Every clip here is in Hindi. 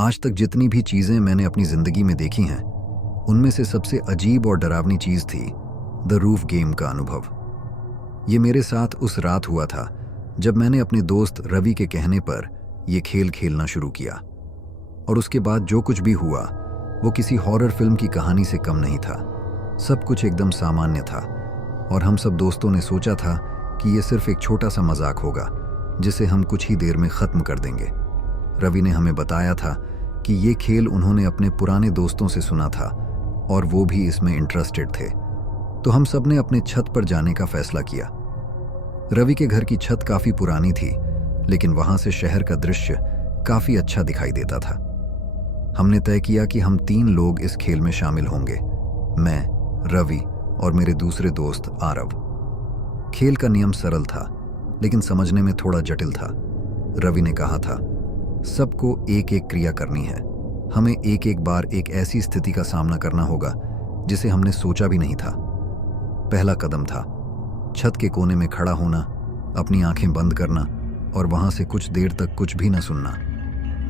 आज तक जितनी भी चीजें मैंने अपनी जिंदगी में देखी हैं, उनमें से सबसे अजीब और डरावनी चीज थी द रूफ गेम का अनुभव। ये मेरे साथ उस रात हुआ था जब मैंने अपने दोस्त रवि के कहने पर यह खेल खेलना शुरू किया, और उसके बाद जो कुछ भी हुआ वो किसी हॉरर फिल्म की कहानी से कम नहीं था। सब कुछ एकदम सामान्य था और हम सब दोस्तों ने सोचा था कि यह सिर्फ एक छोटा सा मजाक होगा जिसे हम कुछ ही देर में खत्म कर देंगे। रवि ने हमें बताया था कि ये खेल उन्होंने अपने पुराने दोस्तों से सुना था और वो भी इसमें इंटरेस्टेड थे, तो हम सब ने अपने छत पर जाने का फैसला किया। रवि के घर की छत काफी पुरानी थी, लेकिन वहां से शहर का दृश्य काफी अच्छा दिखाई देता था। हमने तय किया कि हम 3 लोग इस खेल में शामिल होंगे, मैं, रवि और मेरे दूसरे दोस्त आरव। खेल का नियम सरल था, लेकिन समझने में थोड़ा जटिल था। रवि ने कहा था, सबको एक एक क्रिया करनी है। हमें एक एक बार एक ऐसी स्थिति का सामना करना होगा जिसे हमने सोचा भी नहीं था। पहला कदम था छत के कोने में खड़ा होना, अपनी आंखें बंद करना और वहां से कुछ देर तक कुछ भी न सुनना।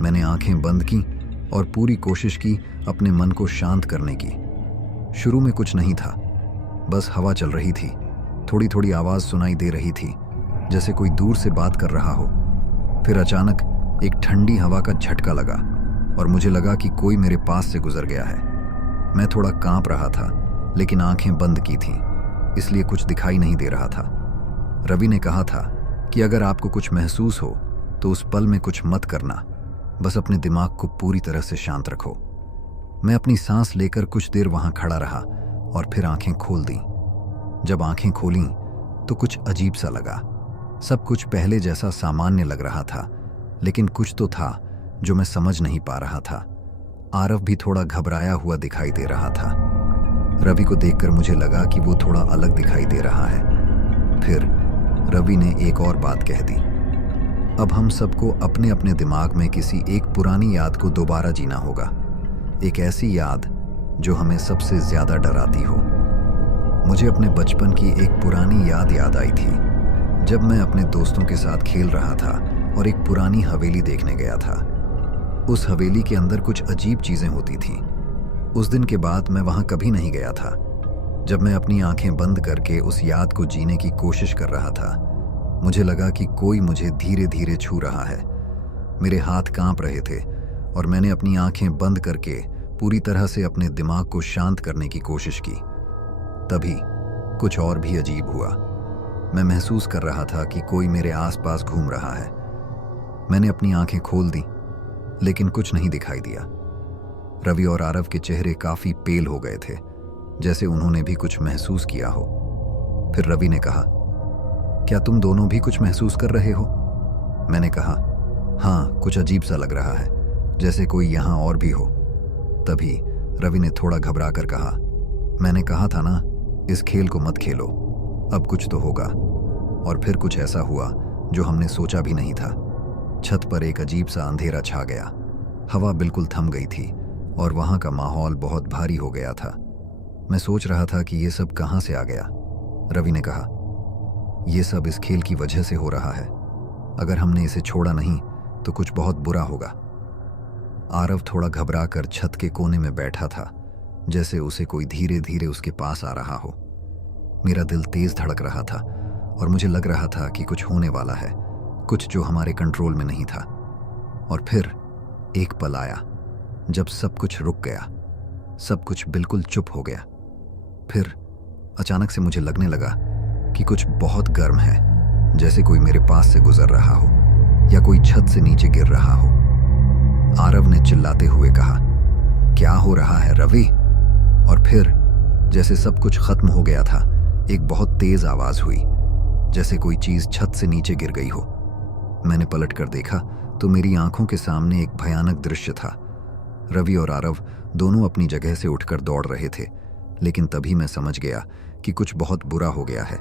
मैंने आंखें बंद की और पूरी कोशिश की अपने मन को शांत करने की। शुरू में कुछ नहीं था, बस हवा चल रही थी, थोड़ी थोड़ी आवाज सुनाई दे रही थी, जैसे कोई दूर से बात कर रहा हो। फिर अचानक एक ठंडी हवा का झटका लगा और मुझे लगा कि कोई मेरे पास से गुजर गया है। मैं थोड़ा कांप रहा था, लेकिन आंखें बंद की थी, इसलिए कुछ दिखाई नहीं दे रहा था। रवि ने कहा था कि अगर आपको कुछ महसूस हो तो उस पल में कुछ मत करना, बस अपने दिमाग को पूरी तरह से शांत रखो। मैं अपनी सांस लेकर कुछ देर वहां खड़ा रहा और फिर आंखें खोल दी। जब आंखें खोलीं तो कुछ अजीब सा लगा। सब कुछ पहले जैसा सामान्य लग रहा था, लेकिन कुछ तो था जो मैं समझ नहीं पा रहा था। आरव भी थोड़ा घबराया हुआ दिखाई दे रहा था। रवि को देखकर मुझे लगा कि वो थोड़ा अलग दिखाई दे रहा है। फिर रवि ने एक और बात कह दी, अब हम सबको अपने अपने दिमाग में किसी एक पुरानी याद को दोबारा जीना होगा, एक ऐसी याद जो हमें सबसे ज्यादा डराती हो। मुझे अपने बचपन की एक पुरानी याद आई थी, जब मैं अपने दोस्तों के साथ खेल रहा था और एक पुरानी हवेली देखने गया था। उस हवेली के अंदर कुछ अजीब चीजें होती थी। उस दिन के बाद मैं वहां कभी नहीं गया था। जब मैं अपनी आंखें बंद करके उस याद को जीने की कोशिश कर रहा था, मुझे लगा कि कोई मुझे धीरे धीरे छू रहा है। मेरे हाथ कांप रहे थे और मैंने अपनी आंखें बंद करके पूरी तरह से अपने दिमाग को शांत करने की कोशिश की। तभी कुछ और भी अजीब हुआ। मैं महसूस कर रहा था कि कोई मेरे आसपास घूम रहा है। मैंने अपनी आंखें खोल दी, लेकिन कुछ नहीं दिखाई दिया। रवि और आरव के चेहरे काफी पेल हो गए थे, जैसे उन्होंने भी कुछ महसूस किया हो। फिर रवि ने कहा, क्या तुम दोनों भी कुछ महसूस कर रहे हो? मैंने कहा, हाँ, कुछ अजीब सा लग रहा है, जैसे कोई यहां और भी हो। तभी रवि ने थोड़ा घबरा कर कहा, मैंने कहा था ना, इस खेल को मत खेलो, अब कुछ तो होगा। और फिर कुछ ऐसा हुआ जो हमने सोचा भी नहीं था। छत पर एक अजीब सा अंधेरा छा गया। हवा बिल्कुल थम गई थी और वहां का माहौल बहुत भारी हो गया था। मैं सोच रहा था कि ये सब कहां से आ गया। रवि ने कहा, यह सब इस खेल की वजह से हो रहा है। अगर हमने इसे छोड़ा नहीं तो कुछ बहुत बुरा होगा। आरव थोड़ा घबरा कर छत के कोने में बैठा था, जैसे उसे कोई धीरे धीरे उसके पास आ रहा हो। मेरा दिल तेज धड़क रहा था और मुझे लग रहा था कि कुछ होने वाला है, कुछ जो हमारे कंट्रोल में नहीं था। और फिर एक पल आया जब सब कुछ रुक गया, सब कुछ बिल्कुल चुप हो गया। फिर अचानक से मुझे लगने लगा कि कुछ बहुत गर्म है, जैसे कोई मेरे पास से गुजर रहा हो या कोई छत से नीचे गिर रहा हो। आरव ने चिल्लाते हुए कहा, क्या हो रहा है रवि? और फिर जैसे सब कुछ खत्म हो गया था, एक बहुत तेज आवाज हुई, जैसे कोई चीज छत से नीचे गिर गई हो। मैंने पलट कर देखा तो मेरी आंखों के सामने एक भयानक दृश्य था। रवि और आरव दोनों अपनी जगह से उठकर दौड़ रहे थे, लेकिन तभी मैं समझ गया कि कुछ बहुत बुरा हो गया है।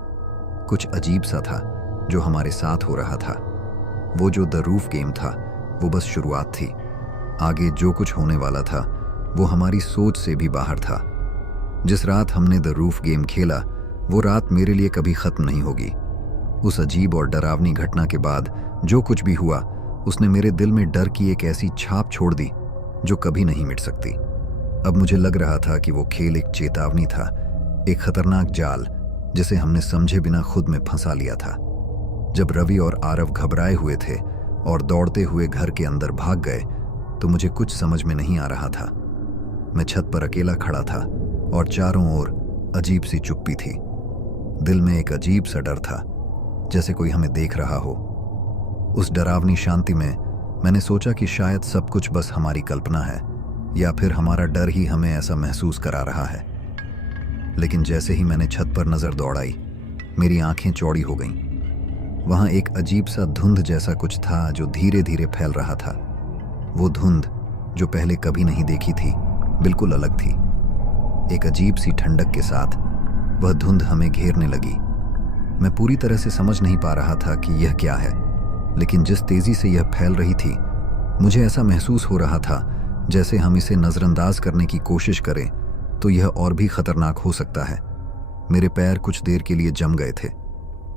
कुछ अजीब सा था जो हमारे साथ हो रहा था। वो जो द रूफ गेम था, वो बस शुरुआत थी। आगे जो कुछ होने वाला था वो हमारी सोच से भी बाहर था। जिस रात हमने द रूफ गेम खेला, वो रात मेरे लिए कभी खत्म नहीं होगी। उस अजीब और डरावनी घटना के बाद जो कुछ भी हुआ, उसने मेरे दिल में डर की एक ऐसी छाप छोड़ दी जो कभी नहीं मिट सकती। अब मुझे लग रहा था कि वो खेल एक चेतावनी था, एक खतरनाक जाल जिसे हमने समझे बिना खुद में फंसा लिया था। जब रवि और आरव घबराए हुए थे और दौड़ते हुए घर के अंदर भाग गए तो मुझे कुछ समझ में नहीं आ रहा था। मैं छत पर अकेला खड़ा था और चारों ओर अजीब सी चुप्पी थी। दिल में एक अजीब सा डर था, जैसे कोई हमें देख रहा हो। उस डरावनी शांति में मैंने सोचा कि शायद सब कुछ बस हमारी कल्पना है, या फिर हमारा डर ही हमें ऐसा महसूस करा रहा है। लेकिन जैसे ही मैंने छत पर नजर दौड़ाई, मेरी आंखें चौड़ी हो गईं। वहां एक अजीब सा धुंध जैसा कुछ था जो धीरे धीरे फैल रहा था। वो धुंध जो पहले कभी नहीं देखी थी, बिल्कुल अलग थी। एक अजीब सी ठंडक के साथ वह धुंध हमें घेरने लगी। मैं पूरी तरह से समझ नहीं पा रहा था कि यह क्या है, लेकिन जिस तेजी से यह फैल रही थी, मुझे ऐसा महसूस हो रहा था जैसे हम इसे नजरअंदाज करने की कोशिश करें तो यह और भी खतरनाक हो सकता है। मेरे पैर कुछ देर के लिए जम गए थे।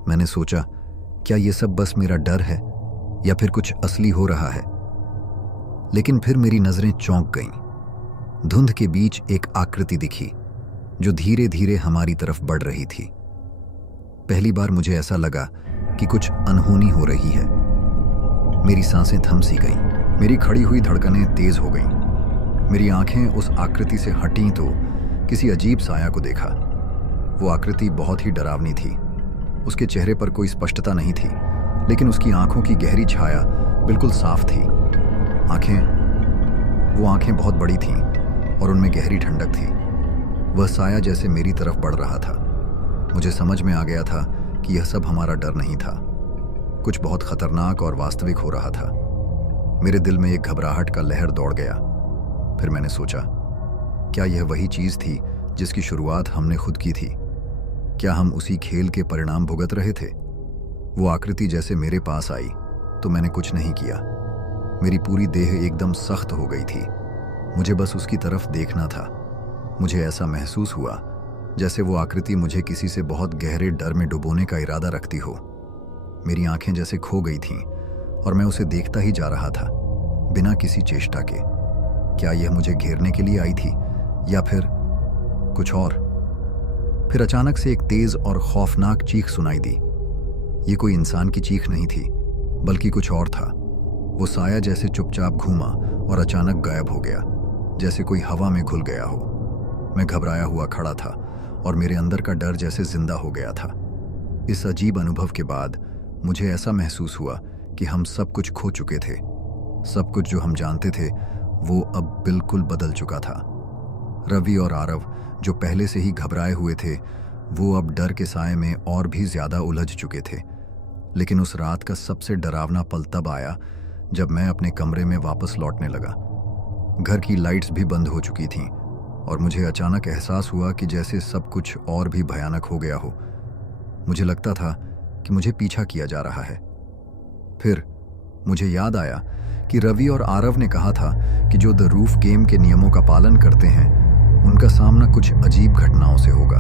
मैंने सोचा, क्या यह सब बस मेरा डर है या फिर कुछ असली हो रहा है? लेकिन फिर मेरी नजरें चौंक गईं। धुंध के बीच एक आकृति दिखी जो धीरे धीरे हमारी तरफ बढ़ रही थी। पहली बार मुझे ऐसा लगा कि कुछ अनहोनी हो रही है। मेरी सांसें थम सी गईं, मेरी खड़ी हुई धड़कनें तेज हो गईं। मेरी आंखें उस आकृति से हटीं तो किसी अजीब साया को देखा। वो आकृति बहुत ही डरावनी थी। उसके चेहरे पर कोई स्पष्टता नहीं थी, लेकिन उसकी आंखों की गहरी छाया बिल्कुल साफ थी। वो आंखें बहुत बड़ी थीं और उनमें गहरी ठंडक थी। वह साया जैसे मेरी तरफ बढ़ रहा था। मुझे समझ में आ गया था कि यह सब हमारा डर नहीं था, कुछ बहुत खतरनाक और वास्तविक हो रहा था। मेरे दिल में एक घबराहट का लहर दौड़ गया। फिर मैंने सोचा, क्या यह वही चीज थी जिसकी शुरुआत हमने खुद की थी? क्या हम उसी खेल के परिणाम भुगत रहे थे? वो आकृति जैसे मेरे पास आई तो मैंने कुछ नहीं किया। मेरी पूरी देह एकदम सख्त हो गई थी। मुझे बस उसकी तरफ देखना था। मुझे ऐसा महसूस हुआ जैसे वो आकृति मुझे किसी से बहुत गहरे डर में डुबोने का इरादा रखती हो। मेरी आंखें जैसे खो गई थीं और मैं उसे देखता ही जा रहा था, बिना किसी चेष्टा के। क्या यह मुझे घेरने के लिए आई थी या फिर कुछ और? फिर अचानक से एक तेज और खौफनाक चीख सुनाई दी। ये कोई इंसान की चीख नहीं थी, बल्कि कुछ और था। वो साया जैसे चुपचाप घूमा और अचानक गायब हो गया, जैसे कोई हवा में घुल गया हो। मैं घबराया हुआ खड़ा था और मेरे अंदर का डर जैसे जिंदा हो गया था। इस अजीब अनुभव के बाद मुझे ऐसा महसूस हुआ कि हम सब कुछ खो चुके थे। सब कुछ जो हम जानते थे वो अब बिल्कुल बदल चुका था। रवि और आरव जो पहले से ही घबराए हुए थे, वो अब डर के साए में और भी ज्यादा उलझ चुके थे। लेकिन उस रात का सबसे डरावना पल तब आया जब मैं अपने कमरे में वापस लौटने लगा। घर की लाइट्स भी बंद हो चुकी थीं और मुझे अचानक एहसास हुआ कि जैसे सब कुछ और भी भयानक हो गया हो। मुझे लगता था कि मुझे पीछा किया जा रहा है। फिर मुझे याद आया कि रवि और आरव ने कहा था कि जो द रूफ गेम के नियमों का पालन करते हैं उनका सामना कुछ अजीब घटनाओं से होगा।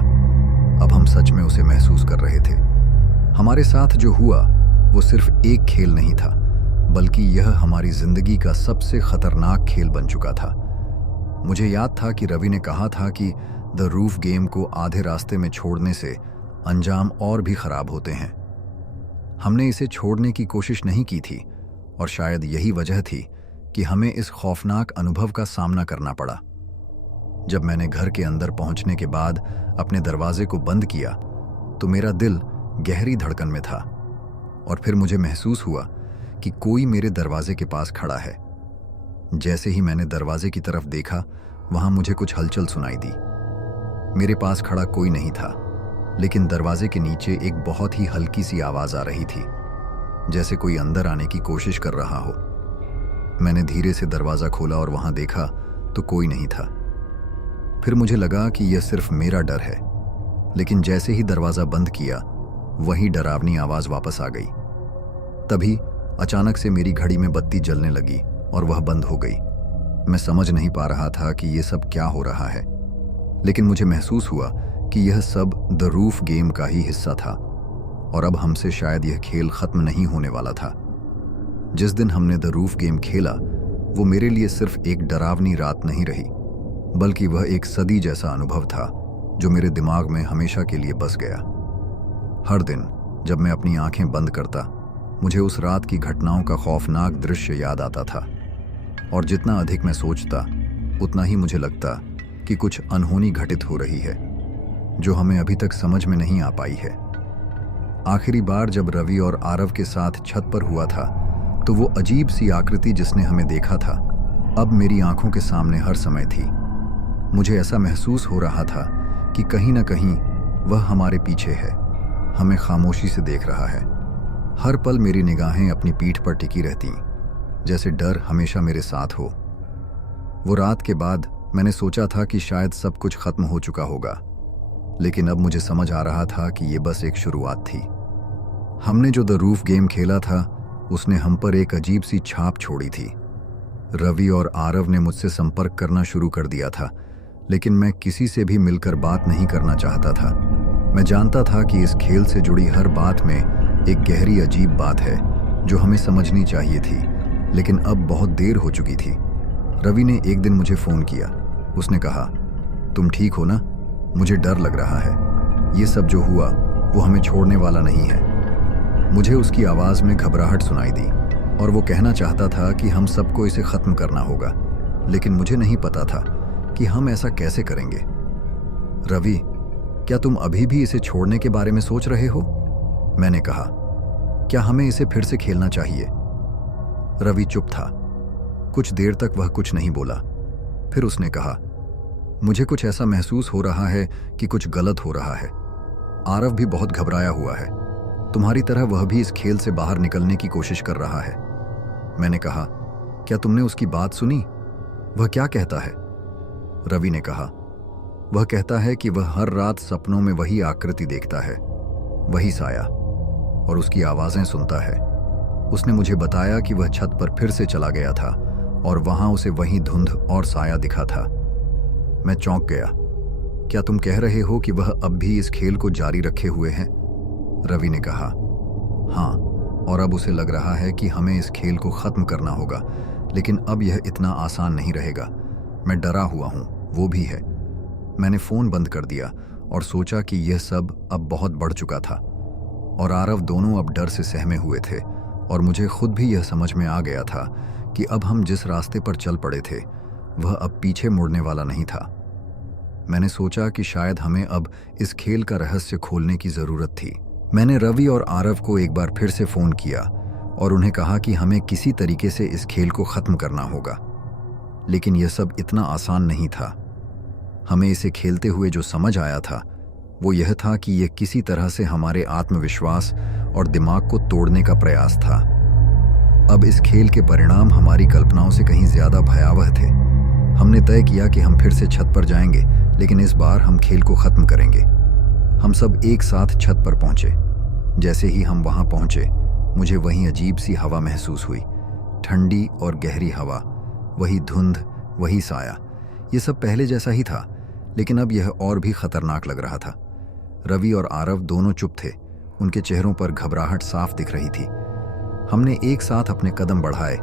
अब हम सच में उसे महसूस कर रहे थे। हमारे साथ जो हुआ वो सिर्फ एक खेल नहीं था, बल्कि यह हमारी जिंदगी का सबसे खतरनाक खेल बन चुका था। मुझे याद था कि रवि ने कहा था कि द रूफ गेम को आधे रास्ते में छोड़ने से अंजाम और भी खराब होते हैं। हमने इसे छोड़ने की कोशिश नहीं की थी और शायद यही वजह थी कि हमें इस खौफनाक अनुभव का सामना करना पड़ा। जब मैंने घर के अंदर पहुंचने के बाद अपने दरवाजे को बंद किया तो मेरा दिल गहरी धड़कन में था और फिर मुझे महसूस हुआ कि कोई मेरे दरवाजे के पास खड़ा है। जैसे ही मैंने दरवाजे की तरफ देखा, वहां मुझे कुछ हलचल सुनाई दी। मेरे पास खड़ा कोई नहीं था, लेकिन दरवाजे के नीचे एक बहुत ही हल्की सी आवाज आ रही थी, जैसे कोई अंदर आने की कोशिश कर रहा हो। मैंने धीरे से दरवाजा खोला और वहां देखा तो कोई नहीं था। फिर मुझे लगा कि यह सिर्फ मेरा डर है, लेकिन जैसे ही दरवाजा बंद किया, वही डरावनी आवाज वापस आ गई। तभी अचानक से मेरी घड़ी में बत्ती जलने लगी और वह बंद हो गई। मैं समझ नहीं पा रहा था कि यह सब क्या हो रहा है, लेकिन मुझे महसूस हुआ कि यह सब द रूफ गेम का ही हिस्सा था और अब हमसे शायद यह खेल खत्म नहीं होने वाला था। जिस दिन हमने द रूफ गेम खेला, वो मेरे लिए सिर्फ एक डरावनी रात नहीं रही, बल्कि वह एक सदी जैसा अनुभव था जो मेरे दिमाग में हमेशा के लिए बस गया। हर दिन जब मैं अपनी आंखें बंद करता, मुझे उस रात की घटनाओं का खौफनाक दृश्य याद आता था, और जितना अधिक मैं सोचता उतना ही मुझे लगता कि कुछ अनहोनी घटित हो रही है जो हमें अभी तक समझ में नहीं आ पाई है। आखिरी बार जब रवि और आरव के साथ छत पर हुआ था, तो वो अजीब सी आकृति जिसने हमें देखा था अब मेरी आंखों के सामने हर समय थी। मुझे ऐसा महसूस हो रहा था कि कहीं ना कहीं वह हमारे पीछे है, हमें खामोशी से देख रहा है। हर पल मेरी निगाहें अपनी पीठ पर टिकी रहती, जैसे डर हमेशा मेरे साथ हो। वो रात के बाद मैंने सोचा था कि शायद सब कुछ खत्म हो चुका होगा, लेकिन अब मुझे समझ आ रहा था कि ये बस एक शुरुआत थी। हमने जो द रूफ गेम खेला था उसने हम पर एक अजीब सी छाप छोड़ी थी। रवि और आरव ने मुझसे संपर्क करना शुरू कर दिया था, लेकिन मैं किसी से भी मिलकर बात नहीं करना चाहता था। मैं जानता था कि इस खेल से जुड़ी हर बात में एक गहरी अजीब बात है जो हमें समझनी चाहिए थी, लेकिन अब बहुत देर हो चुकी थी। रवि ने एक दिन मुझे फ़ोन किया। उसने कहा, तुम ठीक हो ना? मुझे डर लग रहा है। ये सब जो हुआ वो हमें छोड़ने वाला नहीं है। मुझे उसकी आवाज़ में घबराहट सुनाई दी और वो कहना चाहता था कि हम सबको इसे ख़त्म करना होगा, लेकिन मुझे नहीं पता था कि हम ऐसा कैसे करेंगे। रवि, क्या तुम अभी भी इसे छोड़ने के बारे में सोच रहे हो? मैंने कहा, क्या हमें इसे फिर से खेलना चाहिए? रवि चुप था। कुछ देर तक वह कुछ नहीं बोला। फिर उसने कहा, मुझे कुछ ऐसा महसूस हो रहा है कि कुछ गलत हो रहा है। आरव भी बहुत घबराया हुआ है। तुम्हारी तरह वह भी इस खेल से बाहर निकलने की कोशिश कर रहा है। मैंने कहा, क्या तुमने उसकी बात सुनी? वह क्या कहता है? रवि ने कहा, वह कहता है कि वह हर रात सपनों में वही आकृति देखता है, वही साया, और उसकी आवाज़ें सुनता है। उसने मुझे बताया कि वह छत पर फिर से चला गया था और वहां उसे वही धुंध और साया दिखा था। मैं चौंक गया। क्या तुम कह रहे हो कि वह अब भी इस खेल को जारी रखे हुए हैं? रवि ने कहा, हाँ, और अब उसे लग रहा है कि हमें इस खेल को ख़त्म करना होगा, लेकिन अब यह इतना आसान नहीं रहेगा। मैं डरा हुआ हूँ, वो भी है। मैंने फ़ोन बंद कर दिया और सोचा कि यह सब अब बहुत बढ़ चुका था, और आरव दोनों अब डर से सहमे हुए थे, और मुझे खुद भी यह समझ में आ गया था कि अब हम जिस रास्ते पर चल पड़े थे वह अब पीछे मुड़ने वाला नहीं था। मैंने सोचा कि शायद हमें अब इस खेल का रहस्य खोलने की ज़रूरत थी। मैंने रवि और आरव को एक बार फिर से फ़ोन किया और उन्हें कहा कि हमें किसी तरीके से इस खेल को ख़त्म करना होगा, लेकिन यह सब इतना आसान नहीं था। हमें इसे खेलते हुए जो समझ आया था वो यह था कि यह किसी तरह से हमारे आत्मविश्वास और दिमाग को तोड़ने का प्रयास था। अब इस खेल के परिणाम हमारी कल्पनाओं से कहीं ज़्यादा भयावह थे। हमने तय किया कि हम फिर से छत पर जाएंगे, लेकिन इस बार हम खेल को ख़त्म करेंगे। हम सब एक साथ छत पर पहुंचे। जैसे ही हम वहां पहुंचे, मुझे वही अजीब सी हवा महसूस हुई, ठंडी और गहरी हवा, वही धुंध, वही साया। ये सब पहले जैसा ही था, लेकिन अब यह और भी खतरनाक लग रहा था। रवि और आरव दोनों चुप थे। उनके चेहरों पर घबराहट साफ दिख रही थी। हमने एक साथ अपने कदम बढ़ाए,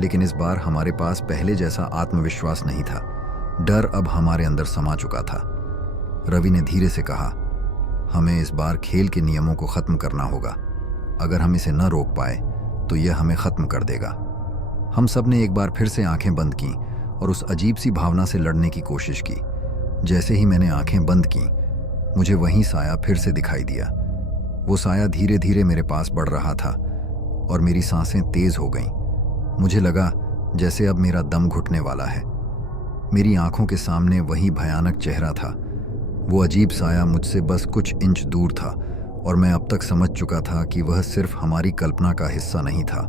लेकिन इस बार हमारे पास पहले जैसा आत्मविश्वास नहीं था। डर अब हमारे अंदर समा चुका था। रवि ने धीरे से कहा, हमें इस बार खेल के नियमों को ख़त्म करना होगा। अगर हम इसे न रोक पाए तो यह हमें ख़त्म कर देगा। हम सब ने एक बार फिर से आंखें बंद की और उस अजीब सी भावना से लड़ने की कोशिश की। जैसे ही मैंने आंखें बंद की, मुझे वही साया फिर से दिखाई दिया। वो साया धीरे धीरे मेरे पास बढ़ रहा था और मेरी सांसें तेज हो गईं। मुझे लगा जैसे अब मेरा दम घुटने वाला है। मेरी आंखों के सामने वही भयानक चेहरा था। वो अजीब साया मुझसे बस कुछ इंच दूर था, और मैं अब तक समझ चुका था कि वह सिर्फ हमारी कल्पना का हिस्सा नहीं था।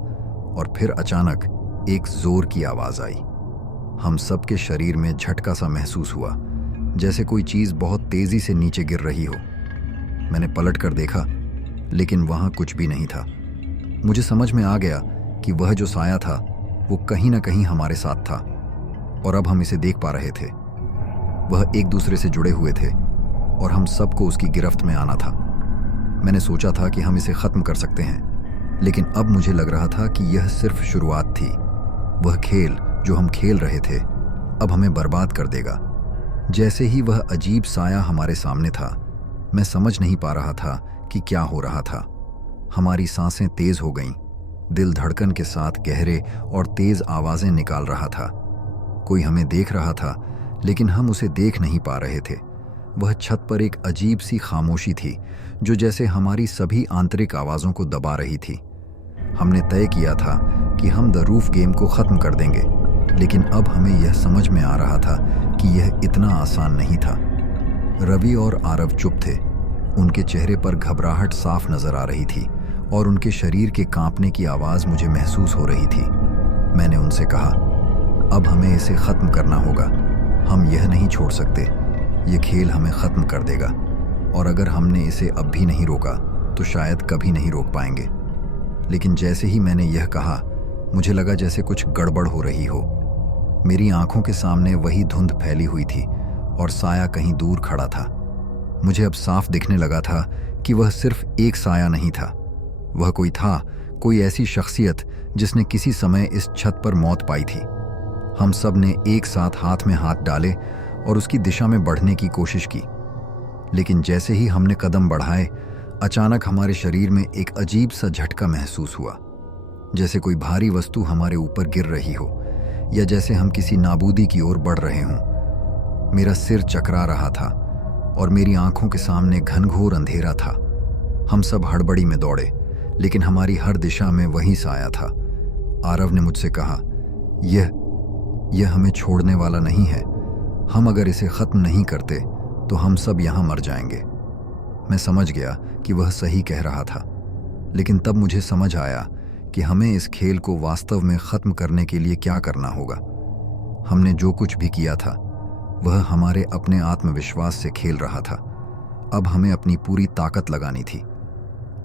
और फिर अचानक एक जोर की आवाज़ आई। हम सबके शरीर में झटका सा महसूस हुआ, जैसे कोई चीज़ बहुत तेज़ी से नीचे गिर रही हो। मैंने पलट कर देखा, लेकिन वहाँ कुछ भी नहीं था। मुझे समझ में आ गया कि वह जो साया था वो कहीं ना कहीं हमारे साथ था, और अब हम इसे देख पा रहे थे। वह एक दूसरे से जुड़े हुए थे और हम सबको उसकी गिरफ्त में आना था। मैंने सोचा था कि हम इसे ख़त्म कर सकते हैं, लेकिन अब मुझे लग रहा था कि यह सिर्फ शुरुआत थी। वह खेल जो हम खेल रहे थे अब हमें बर्बाद कर देगा। जैसे ही वह अजीब साया हमारे सामने था, मैं समझ नहीं पा रहा था कि क्या हो रहा था। हमारी सांसें तेज हो गईं, दिल धड़कन के साथ गहरे और तेज आवाजें निकाल रहा था। कोई हमें देख रहा था, लेकिन हम उसे देख नहीं पा रहे थे। वह छत पर एक अजीब सी खामोशी थी, जो जैसे हमारी सभी आंतरिक आवाज़ों को दबा रही थी। हमने तय किया था कि हम द रूफ गेम को ख़त्म कर देंगे, लेकिन अब हमें यह समझ में आ रहा था कि यह इतना आसान नहीं था। रवि और आरव चुप थे। उनके चेहरे पर घबराहट साफ नजर आ रही थी और उनके शरीर के कांपने की आवाज़ मुझे महसूस हो रही थी। मैंने उनसे कहा, अब हमें इसे ख़त्म करना होगा। हम यह नहीं छोड़ सकते। ये खेल हमें ख़त्म कर देगा, और अगर हमने इसे अब भी नहीं रोका तो शायद कभी नहीं रोक पाएंगे। लेकिन जैसे ही मैंने यह कहा, मुझे लगा जैसे कुछ गड़बड़ हो रही हो। मेरी आंखों के सामने वही धुंध फैली हुई थी और साया कहीं दूर खड़ा था। मुझे अब साफ दिखने लगा था कि वह सिर्फ एक साया नहीं था। वह कोई था, कोई ऐसी शख्सियत जिसने किसी समय इस छत पर मौत पाई थी। हम सब ने एक साथ हाथ में हाथ डाले और उसकी दिशा में बढ़ने की कोशिश की। लेकिन जैसे ही हमने कदम बढ़ाए, अचानक हमारे शरीर में एक अजीब सा झटका महसूस हुआ, जैसे कोई भारी वस्तु हमारे ऊपर गिर रही हो या जैसे हम किसी नाबूदी की ओर बढ़ रहे हों। मेरा सिर चकरा रहा था और मेरी आंखों के सामने घनघोर अंधेरा था। हम सब हड़बड़ी में दौड़े, लेकिन हमारी हर दिशा में वही साया था। आरव ने मुझसे कहा, यह हमें छोड़ने वाला नहीं है। हम अगर इसे ख़त्म नहीं करते तो हम सब यहाँ मर जाएंगे। मैं समझ गया कि वह सही कह रहा था, लेकिन तब मुझे समझ आया कि हमें इस खेल को वास्तव में ख़त्म करने के लिए क्या करना होगा। हमने जो कुछ भी किया था वह हमारे अपने आत्मविश्वास से खेल रहा था। अब हमें अपनी पूरी ताकत लगानी थी।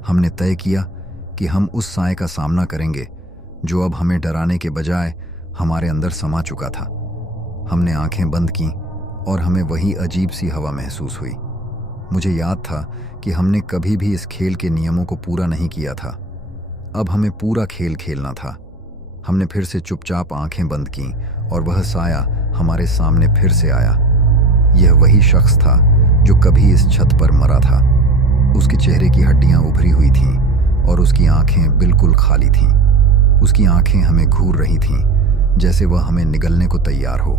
हमने तय किया कि हम उस साए का सामना करेंगे जो अब हमें डराने के बजाय हमारे अंदर समा चुका था। हमने आंखें बंद कीं और हमें वही अजीब सी हवा महसूस हुई। मुझे याद था कि हमने कभी भी इस खेल के नियमों को पूरा नहीं किया था। अब हमें पूरा खेल खेलना था। हमने फिर से चुपचाप आंखें बंद कीं और वह साया हमारे सामने फिर से आया। यह वही शख्स था जो कभी इस छत पर मरा था। उसके चेहरे की हड्डियां उभरी हुई थीं और उसकी आंखें बिल्कुल खाली थीं। उसकी आंखें हमें घूर रही थीं, जैसे वह हमें निगलने को तैयार हो।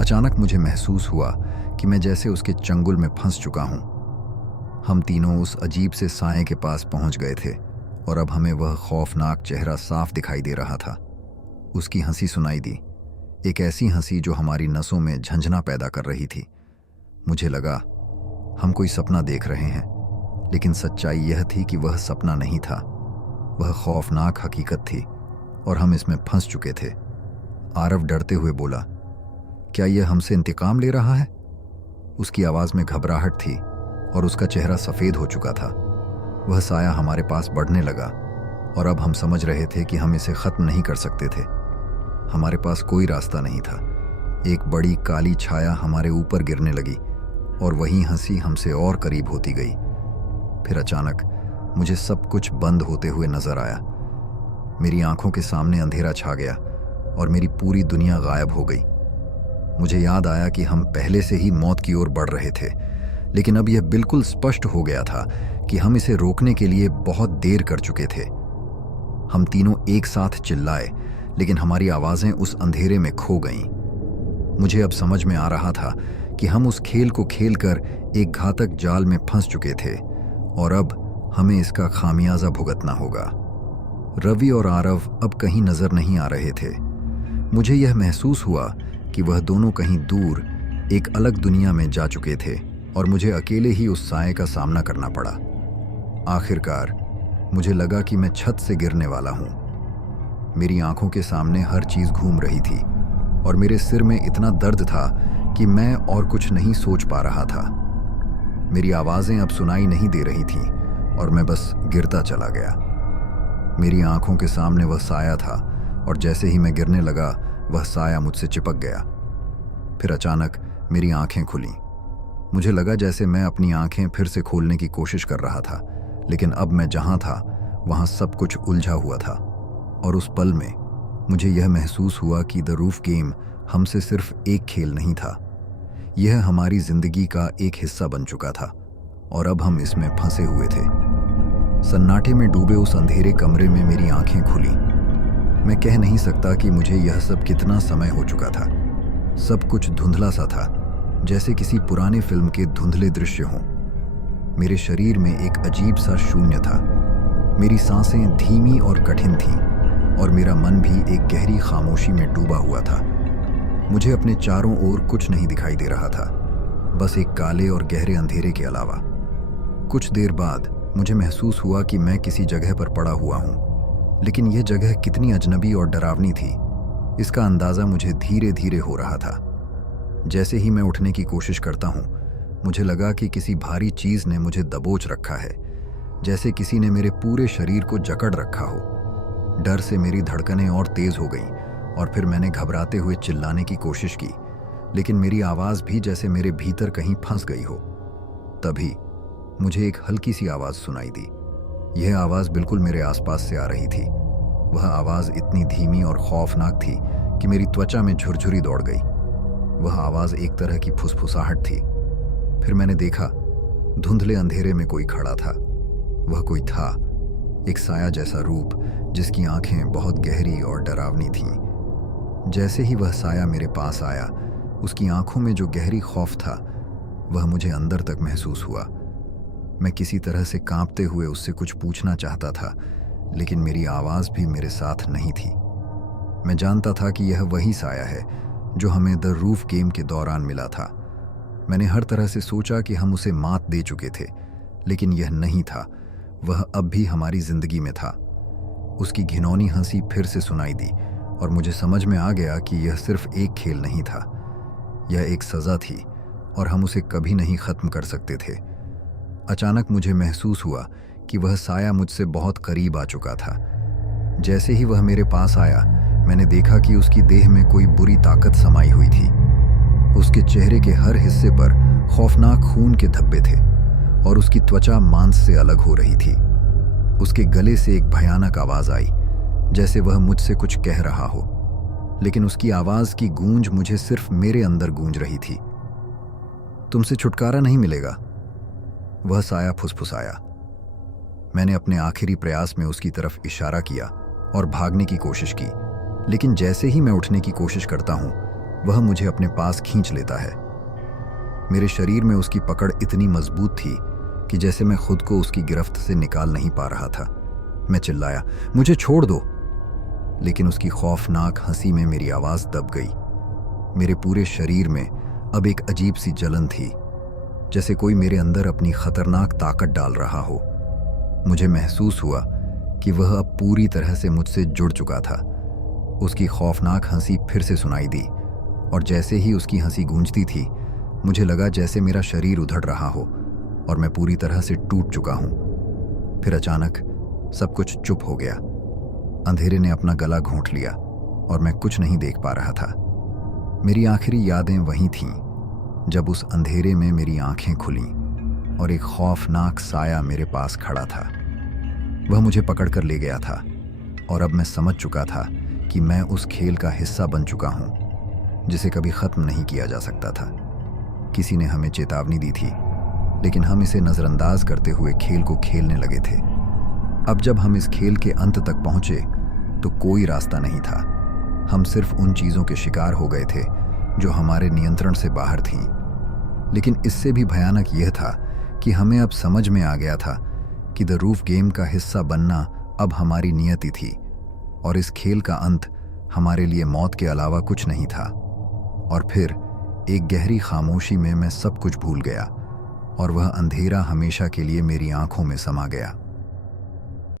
अचानक मुझे महसूस हुआ कि मैं जैसे उसके चंगुल में फंस चुका हूं। हम तीनों उस अजीब से साए के पास पहुंच गए थे और अब हमें वह खौफनाक चेहरा साफ दिखाई दे रहा था। उसकी हंसी सुनाई दी, एक ऐसी हंसी जो हमारी नसों में झंझना पैदा कर रही थी। मुझे लगा हम कोई सपना देख रहे हैं, लेकिन सच्चाई यह थी कि वह सपना नहीं था। वह खौफनाक हकीकत थी और हम इसमें फंस चुके थे। आरव डरते हुए बोला, क्या यह हमसे इंतकाम ले रहा है? उसकी आवाज में घबराहट थी और उसका चेहरा सफेद हो चुका था। वह साया हमारे पास बढ़ने लगा और अब हम समझ रहे थे कि हम इसे खत्म नहीं कर सकते थे। हमारे पास कोई रास्ता नहीं था। एक बड़ी काली छाया हमारे ऊपर गिरने लगी और वही हंसी हमसे और करीब होती गई। फिर अचानक मुझे सब कुछ बंद होते हुए नजर आया। मेरी आंखों के सामने अंधेरा छा गया और मेरी पूरी दुनिया गायब हो गई। मुझे याद आया कि हम पहले से ही मौत की ओर बढ़ रहे थे, लेकिन अब यह बिल्कुल स्पष्ट हो गया था कि हम इसे रोकने के लिए बहुत देर कर चुके थे। हम तीनों एक साथ चिल्लाए, लेकिन हमारी आवाजें उस अंधेरे में खो गईं। मुझे अब समझ में आ रहा था कि हम उस खेल को खेलकर एक घातक जाल में फंस चुके थे और अब हमें इसका खामियाजा भुगतना होगा। रवि और आरव अब कहीं नजर नहीं आ रहे थे। मुझे यह महसूस हुआ कि वह दोनों कहीं दूर एक अलग दुनिया में जा चुके थे और मुझे अकेले ही उस साए का सामना करना पड़ा। आखिरकार मुझे लगा कि मैं छत से गिरने वाला हूं। मेरी आंखों के सामने हर चीज घूम रही थी और मेरे सिर में इतना दर्द था कि मैं और कुछ नहीं सोच पा रहा था। मेरी आवाजें अब सुनाई नहीं दे रही थीं और मैं बस गिरता चला गया। मेरी आंखों के सामने वह साया था और जैसे ही मैं गिरने लगा, वह साया मुझसे चिपक गया। फिर अचानक मेरी आंखें खुलीं। मुझे लगा जैसे मैं अपनी आंखें फिर से खोलने की कोशिश कर रहा था, लेकिन अब मैं जहां था वहां सब कुछ उलझा हुआ था और उस पल में मुझे यह महसूस हुआ कि द रूफ गेम हमसे सिर्फ एक खेल नहीं था, यह हमारी जिंदगी का एक हिस्सा बन चुका था और अब हम इसमें फंसे हुए थे। सन्नाटे में डूबे उस अंधेरे कमरे में मेरी आंखें खुली। मैं कह नहीं सकता कि मुझे यह सब कितना समय हो चुका था। सब कुछ धुंधला सा था, जैसे किसी पुराने फिल्म के धुंधले दृश्य हों। मेरे शरीर में एक अजीब सा शून्य था। मेरी सांसें धीमी और कठिन थीं और मेरा मन भी एक गहरी खामोशी में डूबा हुआ था। मुझे अपने चारों ओर कुछ नहीं दिखाई दे रहा था, बस एक काले और गहरे अंधेरे के अलावा। कुछ देर बाद मुझे महसूस हुआ कि मैं किसी जगह पर पड़ा हुआ हूं, लेकिन यह जगह कितनी अजनबी और डरावनी थी, इसका अंदाजा मुझे धीरे धीरे हो रहा था। जैसे ही मैं उठने की कोशिश करता हूं, मुझे लगा कि किसी भारी चीज ने मुझे दबोच रखा है, जैसे किसी ने मेरे पूरे शरीर को जकड़ रखा हो। डर से मेरी धड़कनें और तेज हो गईं और फिर मैंने घबराते हुए चिल्लाने की कोशिश की, लेकिन मेरी आवाज़ भी जैसे मेरे भीतर कहीं फंस गई हो। तभी मुझे एक हल्की सी आवाज़ सुनाई दी। यह आवाज़ बिल्कुल मेरे आसपास से आ रही थी। वह आवाज़ इतनी धीमी और खौफनाक थी कि मेरी त्वचा में झुरझुरी दौड़ गई। वह आवाज़ एक तरह की फुसफुसाहट थी। फिर मैंने देखा, धुंधले अंधेरे में कोई खड़ा था। वह कोई था, एक साया जैसा रूप जिसकी आंखें बहुत गहरी और डरावनी थीं। जैसे ही वह साया मेरे पास आया, उसकी आंखों में जो गहरी खौफ था वह मुझे अंदर तक महसूस हुआ। मैं किसी तरह से कांपते हुए उससे कुछ पूछना चाहता था, लेकिन मेरी आवाज़ भी मेरे साथ नहीं थी। मैं जानता था कि यह वही साया है जो हमें द रूफ गेम के दौरान मिला था। मैंने हर तरह से सोचा कि हम उसे मात दे चुके थे, लेकिन यह नहीं था। वह अब भी हमारी जिंदगी में था। उसकी घिनौनी हंसी फिर से सुनाई दी और मुझे समझ में आ गया कि यह सिर्फ एक खेल नहीं था, यह एक सज़ा थी और हम उसे कभी नहीं ख़त्म कर सकते थे। अचानक मुझे महसूस हुआ कि वह साया मुझसे बहुत करीब आ चुका था। जैसे ही वह मेरे पास आया, मैंने देखा कि उसकी देह में कोई बुरी ताकत समाई हुई थी। उसके चेहरे के हर हिस्से पर खौफनाक खून के धब्बे थे और उसकी त्वचा मांस से अलग हो रही थी। उसके गले से एक भयानक आवाज़ आई, जैसे वह मुझसे कुछ कह रहा हो, लेकिन उसकी आवाज़ की गूंज मुझे सिर्फ मेरे अंदर गूंज रही थी। तुमसे छुटकारा नहीं मिलेगा, वह साया फुसफुसाया। मैंने अपने आखिरी प्रयास में उसकी तरफ इशारा किया और भागने की कोशिश की, लेकिन जैसे ही मैं उठने की कोशिश करता हूं, वह मुझे अपने पास खींच लेता है। मेरे शरीर में उसकी पकड़ इतनी मजबूत थी कि जैसे मैं खुद को उसकी गिरफ्त से निकाल नहीं पा रहा था। मैं चिल्लाया, मुझे छोड़ दो, लेकिन उसकी खौफनाक हंसी में मेरी आवाज़ दब गई। मेरे पूरे शरीर में अब एक अजीब सी जलन थी, जैसे कोई मेरे अंदर अपनी खतरनाक ताकत डाल रहा हो। मुझे महसूस हुआ कि वह अब पूरी तरह से मुझसे जुड़ चुका था। उसकी खौफनाक हंसी फिर से सुनाई दी और जैसे ही उसकी हंसी गूंजती थी, मुझे लगा जैसे मेरा शरीर उधड़ रहा हो और मैं पूरी तरह से टूट चुका हूं। फिर अचानक सब कुछ चुप हो गया। अंधेरे ने अपना गला घोंट लिया और मैं कुछ नहीं देख पा रहा था। मेरी आखिरी यादें वही थीं जब उस अंधेरे में मेरी आंखें खुलीं और एक खौफनाक साया मेरे पास खड़ा था। वह मुझे पकड़कर ले गया था और अब मैं समझ चुका था कि मैं उस खेल का हिस्सा बन चुका हूं, जिसे कभी ख़त्म नहीं किया जा सकता था। किसी ने हमें चेतावनी दी थी, लेकिन हम इसे नज़रअंदाज करते हुए खेल को खेलने लगे थे। अब जब हम इस खेल के अंत तक पहुंचे तो कोई रास्ता नहीं था। हम सिर्फ उन चीज़ों के शिकार हो गए थे जो हमारे नियंत्रण से बाहर थीं। लेकिन इससे भी भयानक यह था कि हमें अब समझ में आ गया था कि द रूफ गेम का हिस्सा बनना अब हमारी नियति थी और इस खेल का अंत हमारे लिए मौत के अलावा कुछ नहीं था। और फिर एक गहरी खामोशी में मैं सब कुछ भूल गया और वह अंधेरा हमेशा के लिए मेरी आंखों में समा गया।